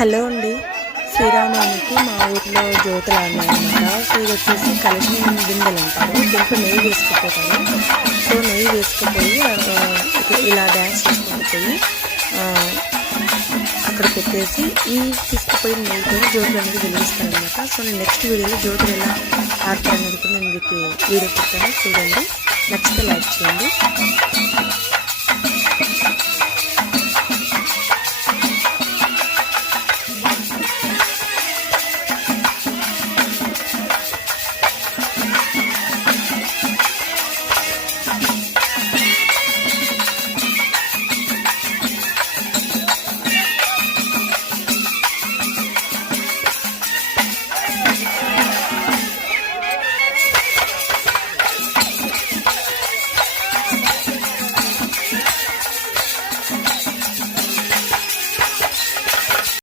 Hello అండి, శ్రీరామనవమికి మా ఊర్లో జ్యోతులు ఆడినాయన్నమాట. సో ఇది వచ్చేసి కలిసి బిందెలు అంటారు. దీంట్లో నెయ్యి వేసుకుపోతారు. సో నెయ్యి వేసుకుపోయి ఇలా డ్యాన్స్ చేసుకుంటూ పోయి అక్కడ పెట్టేసి ఈ తీసుకుపోయిన నెయ్యితో జ్యోతులు అనేది వెలిగిస్తారనమాట. సో నేను నెక్స్ట్ వీడియోలో జ్యోతులు ఎలా ఆడతారనేది కూడా నేను మీకు వీడియో పెట్టాను, చూడండి. నచ్చితే లైక్ చేయండి.